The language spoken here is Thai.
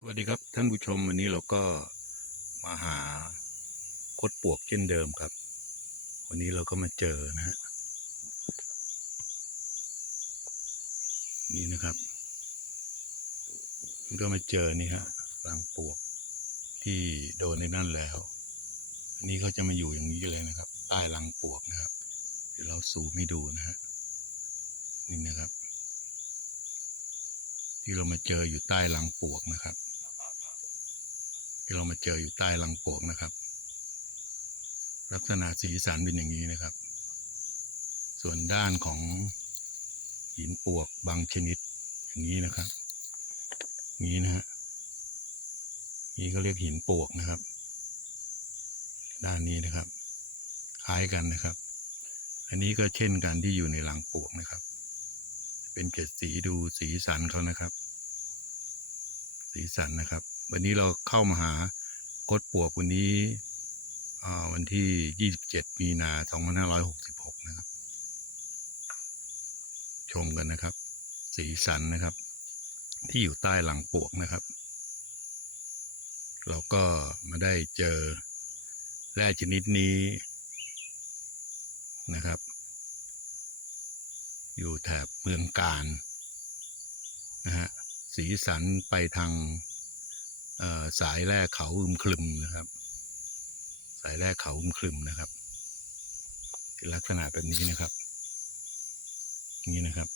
สวัสดีครับท่านผู้ชมวันนี้เราก็มาหาคดปวกเช่นเดิมครับ วันนี้เราก็มาเจอนะฮะนี่นะครับก็มาเจอนี่ฮะรังปวกที่โดนในนั่นแล้ว อันนี้เขาจะมาอยู่อย่างนี้เลยนะครับใต้รังปวกนะครับ เดี๋ยวเราซูมให้ดูนะฮะนี่นะครับ ที่เรามาเจออยู่ใต้รังปวกนะครับ ที่เรามาเจออยู่ใต้รังปวกนะครับ ลักษณะสีสันเป็นอย่างนี้นะครับ ส่วนด้านของหินปวกบางชนิดอย่างนี้นะครับอย่างนี้นะฮะนี่ก็เรียกหินปวกนะครับ ด้านนี้นะครับ คล้ายกันนะครับ อันนี้ก็เช่นกันที่อยู่ในรังปวกนะครับ เป็นเกล็ดสีดูสีสันเขานะครับ สีสันนะครับ วันนี้เราเข้ามาหากดปวกวันนี้วันที่ 27 มีนา2566 นะครับ ชมกันนะครับ สีสันนะครับ ที่อยู่ใต้หลังปวกนะครับ เราก็มาได้เจอแร่ชนิดนี้นะครับ อยู่แถบเมืองการนะฮะสีสันไปทาง สายแร่เขาอึมครึมนะครับ สายแร่เขาอึมครึมนะครับ ลักษณะแบบนี้นะครับ นี่นะครับ